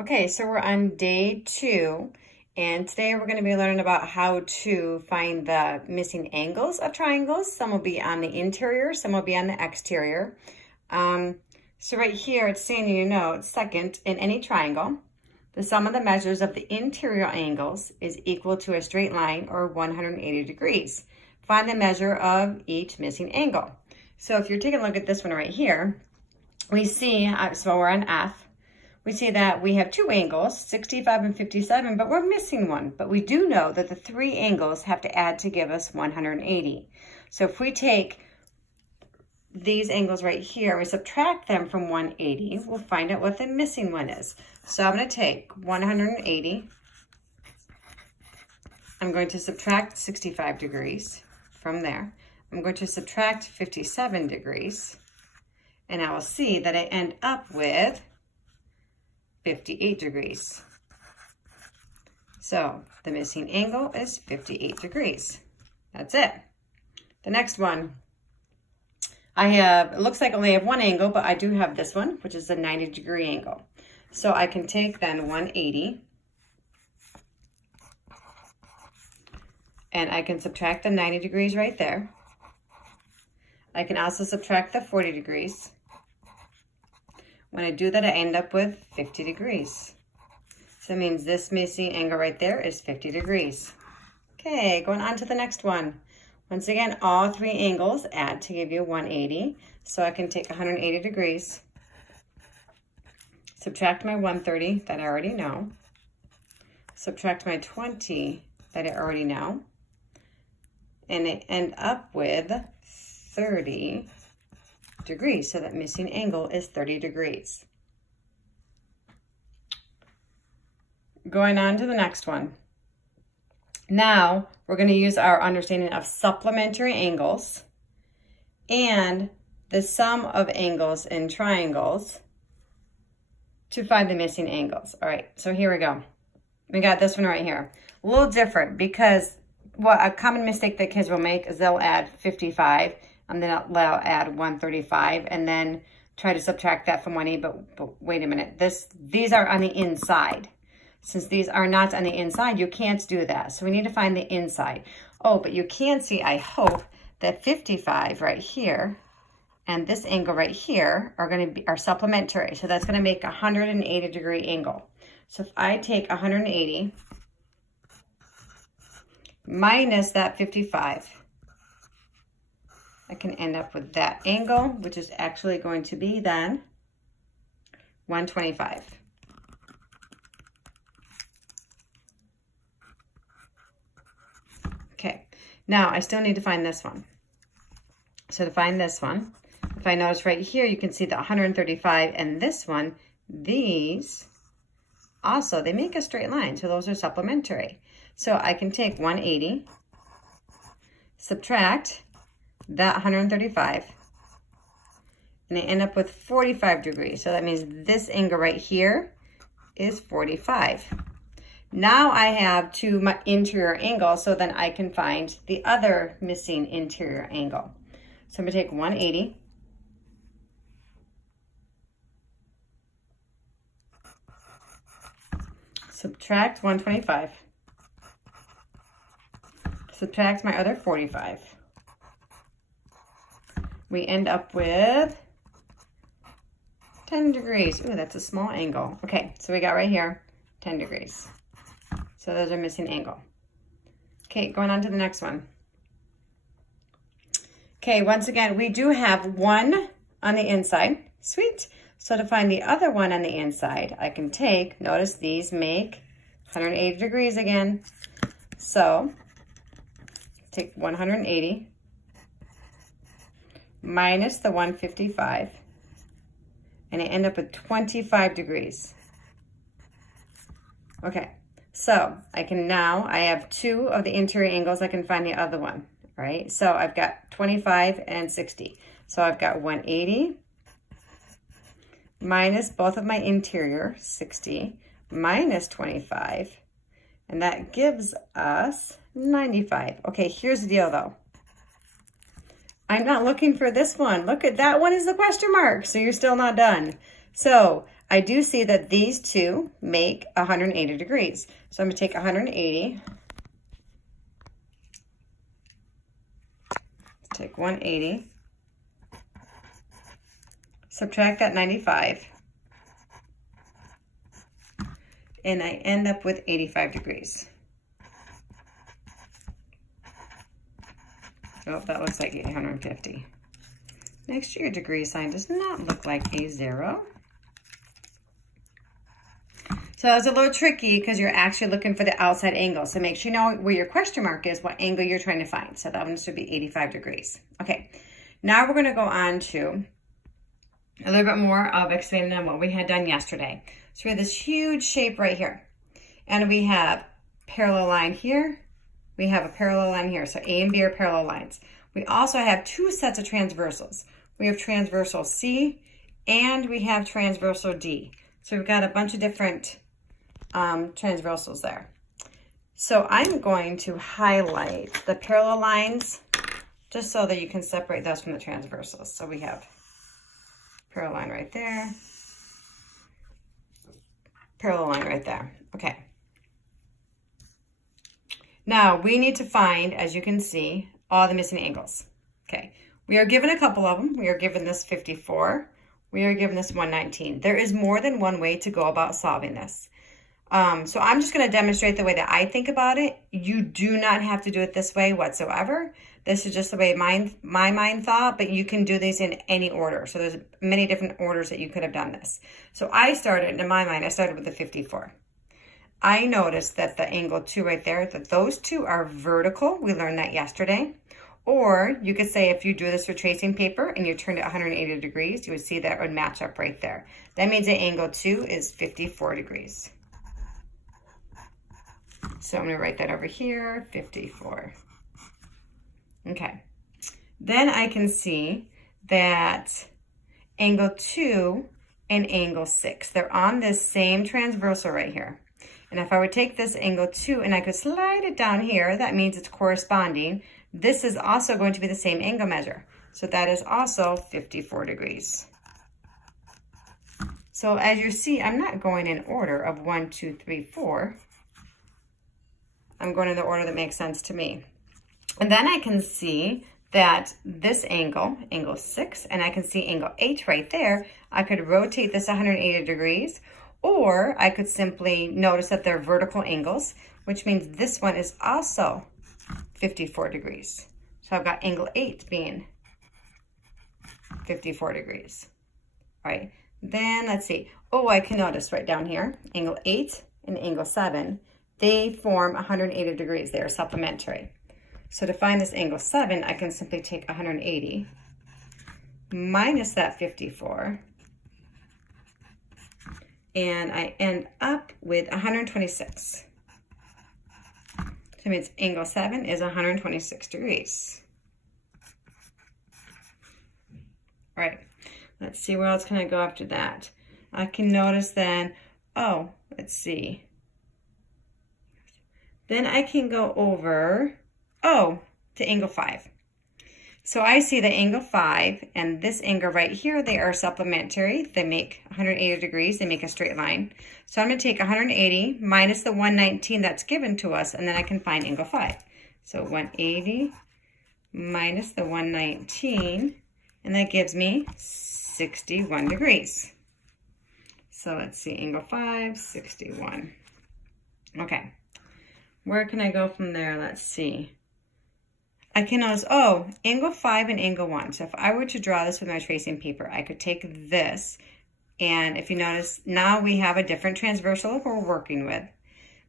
Okay, so we're on day 2, and today we're going to be learning about how to find the missing angles of triangles. Some will be on the interior, some will be on the exterior. So right here, it's saying in your notes, second, in any triangle, the sum of the measures of the interior angles is equal to a straight line or 180 degrees. Find the measure of each missing angle. So if you're taking a look at this one right here, we see, so we're on F. We see that we have two angles, 65 and 57, but we're missing one. But we do know that the three angles have to add to give us 180. So if we take these angles right here, we subtract them from 180, we'll find out what the missing one is. So I'm going to take 180. I'm going to subtract 65 degrees from there. I'm going to subtract 57 degrees. And I will see that I end up with 58 degrees. So the missing angle is 58 degrees. That's it. The next one, it looks like I only have one angle, but I do have this one, which is a 90-degree angle. So I can take then 180, and I can subtract the 90 degrees right there. I can also subtract the 40 degrees. When I do that, I end up with 50 degrees. So that means this missing angle right there is 50 degrees. Okay, going on to the next one. Once again, all three angles add to give you 180. So I can take 180 degrees, subtract my 130 that I already know, subtract my 20 that I already know, and I end up with 30 degrees. So that missing angle is 30 degrees. Going on to the next one. Now we're going to use our understanding of supplementary angles and the sum of angles in triangles to find the missing angles. All right, so here we go. We got this one right here. A little different because what a common mistake that kids will make is they'll add 55 and then they'll add 135 and then try to subtract that from 180, but wait a minute. These are on the inside. Since these are not on the inside, you can't do that. So we need to find the inside. Oh, but you can see, I hope, that 55 right here and this angle right here are supplementary. So that's going to make a 180-degree angle. So if I take 180 minus that 55, I can end up with that angle, which is actually going to be then 125. Okay, now I still need to find this one. So to find this one, if I notice right here, you can see the 135 and this one, these also, they make a straight line. So those are supplementary. So I can take 180, subtract that 135, and I end up with 45 degrees. So that means this angle right here is 45. Now I have two interior angles, so then I can find the other missing interior angle. So I'm going to take 180, subtract 125, subtract my other 45. We end up with 10 degrees. Ooh, that's a small angle. Okay, so we got right here 10 degrees. So those are missing angle. Okay, going on to the next one. Okay, once again, we do have one on the inside. Sweet. So to find the other one on the inside, I can take, notice these make 180 degrees again. So take 180 minus the 155, and I end up with 25 degrees. Okay. So I have two of the interior angles. I can find the other one, right? So I've got 25 and 60. So I've got 180 minus both of my interior, 60, minus 25. And that gives us 95. Okay, here's the deal though. I'm not looking for this one. Look at that one is the question mark. So you're still not done. So I do see that these two make 180 degrees. So I'm going to take 180, take 180, subtract that 95, and I end up with 85 degrees. Oh, that looks like 850. Next to your degree sign does not look like a 0. So that was a little tricky because you're actually looking for the outside angle. So make sure you know where your question mark is, what angle you're trying to find. So that one should be 85 degrees. Okay, now we're going to go on to a little bit more of expanding on what we had done yesterday. So we have this huge shape right here. And we have parallel line here. We have a parallel line here. So A and B are parallel lines. We also have two sets of transversals. We have transversal C and we have transversal D. So we've got a bunch of different transversals there. So I'm going to highlight the parallel lines just so that you can separate those from the transversals. So we have parallel line right there, parallel line right there. Okay. Now we need to find, as you can see, all the missing angles. Okay. We are given a couple of them. We are given this 54. We are given this 119. There is more than one way to go about solving this. So I'm just going to demonstrate the way that I think about it. You do not have to do it this way whatsoever. This is just the way my mind thought, but you can do these in any order. So there's many different orders that you could have done this. So I started, in my mind, I started with the 54. I noticed that the angle 2 right there, that those two are vertical. We learned that yesterday. Or you could say if you do this with tracing paper and you turned it 180 degrees, you would see that it would match up right there. That means that angle 2 is 54 degrees. So I'm going to write that over here, 54. Okay. Then I can see that angle 2 and angle 6, they're on this same transversal right here. And if I would take this angle 2 and I could slide it down here, that means it's corresponding. This is also going to be the same angle measure. So that is also 54 degrees. So as you see, I'm not going in order of 1, 2, 3, 4. I'm going in the order that makes sense to me. And then I can see that this angle, angle 6, and I can see angle 8 right there. I could rotate this 180 degrees, or I could simply notice that they're vertical angles, which means this one is also 54 degrees. So I've got angle 8 being 54 degrees. All right, then let's see. Oh, I can notice right down here, angle 8 and angle 7, they form 180 degrees. They are supplementary. So to find this angle 7, I can simply take 180 minus that 54, and I end up with 126. So it means angle 7 is 126 degrees. All right, let's see where else can I go after that. I can notice then, oh, let's see. Then I can go over, oh, to angle 5. So I see the angle 5 and this angle right here, they are supplementary. They make 180 degrees, they make a straight line. So I'm going to take 180 minus the 119 that's given to us, and then I can find angle 5. So 180 minus the 119, and that gives me 61 degrees. So let's see, angle 5, 61. Okay, where can I go from there? Let's see. I can notice, oh, angle 5 and angle 1. So if I were to draw this with my tracing paper, I could take this, and if you notice, now we have a different transversal we're working with.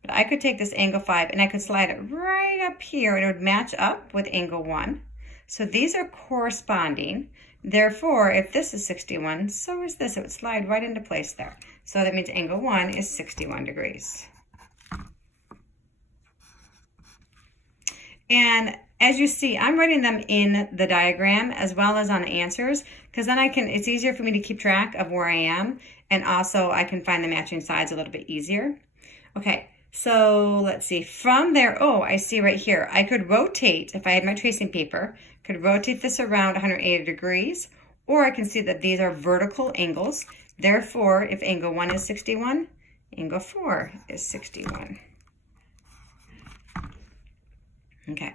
But I could take this angle 5 and I could slide it right up here, and it would match up with angle 1. So these are corresponding. Therefore, if this is 61, so is this. It would slide right into place there. So that means angle 1 is 61 degrees. And as you see, I'm writing them in the diagram as well as on the answers, because then it's easier for me to keep track of where I am, and also I can find the matching sides a little bit easier. Okay, so let's see. From there, oh, I see right here, I could rotate, if I had my tracing paper, could rotate this around 180 degrees, or I can see that these are vertical angles, Therefore, if angle 1 is 61, angle 4 is 61. Okay.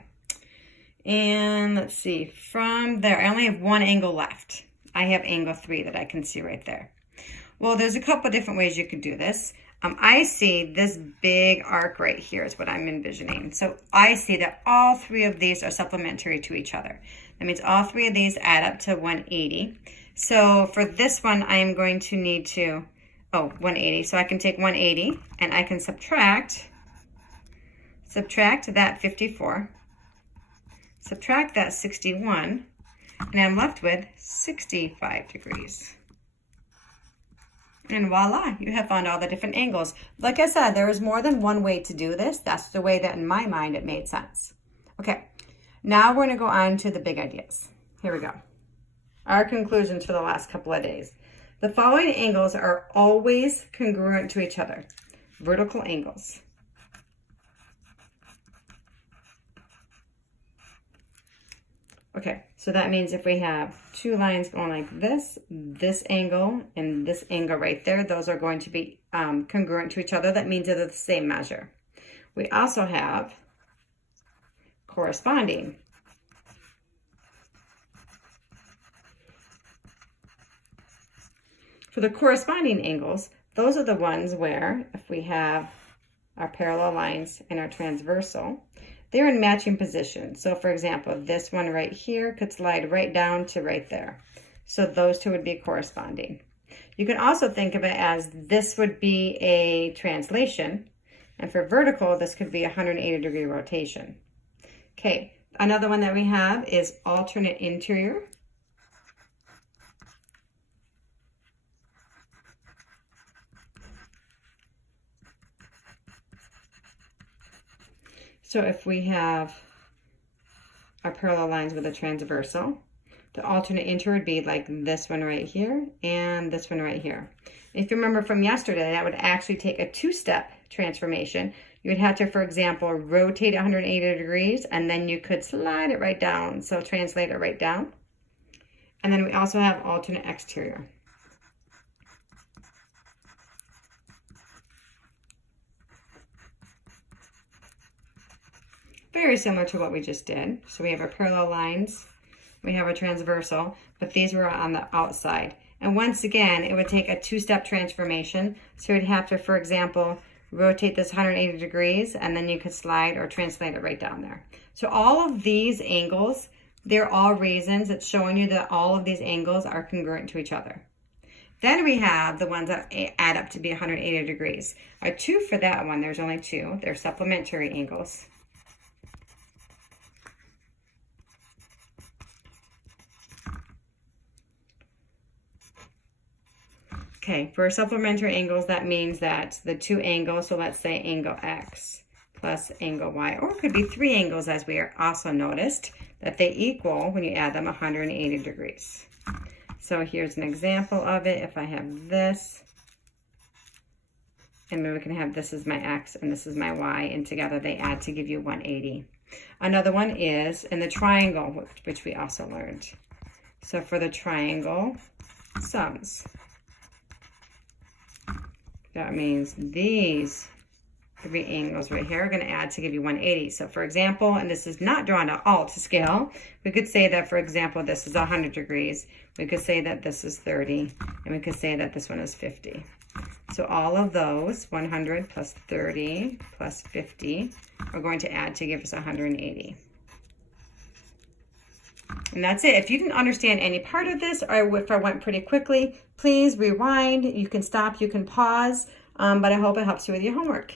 And let's see, from there, I only have one angle left. I have angle 3 that I can see right there. Well, there's a couple different ways you could do this. I see this big arc right here is what I'm envisioning. So I see that all 3 of these are supplementary to each other. That means all 3 of these add up to 180. So for this one, I am going to need to, 180. So I can take 180 and I can subtract that 54, subtract that 61, and I'm left with 65 degrees. And voila, you have found all the different angles. Like I said, there is more than one way to do this. That's the way that in my mind it made sense. Okay, now we're gonna go on to the big ideas. Here we go. Our conclusions for the last couple of days. The following angles are always congruent to each other. Vertical angles. Okay, so that means if we have 2 lines going like this angle and this angle right there, those are going to be congruent to each other. That means they're the same measure. We also have corresponding. For the corresponding angles, those are the ones where if we have our parallel lines and our transversal, they're in matching position. So for example, this one right here could slide right down to right there. So those 2 would be corresponding. You can also think of it as this would be a translation. And for vertical, this could be a 180-degree rotation. Okay, another one that we have is alternate interior. So if we have our parallel lines with a transversal, the alternate interior would be like this one right here and this one right here. If you remember from yesterday, that would actually take a 2-step transformation. You would have to, for example, rotate 180 degrees and then you could slide it right down. So translate it right down. And then we also have alternate exterior. Very similar to what we just did. So we have our parallel lines, we have our transversal, but these were on the outside. And once again, it would take a 2-step transformation. So you'd have to, for example, rotate this 180 degrees, and then you could slide or translate it right down there. So all of these angles, they're all reasons it's showing you that all of these angles are congruent to each other. Then we have the ones that add up to be 180 degrees. 2 for that one, there's only 2. They're supplementary angles. Okay, for supplementary angles, that means that the 2 angles, so let's say angle X plus angle Y, or it could be 3 angles as we are also noticed, that they equal, when you add them, 180 degrees. So here's an example of it. If I have this, and then we can have this is my X and this is my Y, and together they add to give you 180. Another one is in the triangle, which we also learned. So for the triangle sums, that means these 3 angles right here are going to add to give you 180. So for example, and this is not drawn at all to scale, we could say that, for example, this is 100 degrees. We could say that this is 30, and we could say that this one is 50. So all of those, 100 plus 30 plus 50, are going to add to give us 180. And that's it. If you didn't understand any part of this, or if I went pretty quickly, please rewind. You can stop, you can pause, but I hope it helps you with your homework.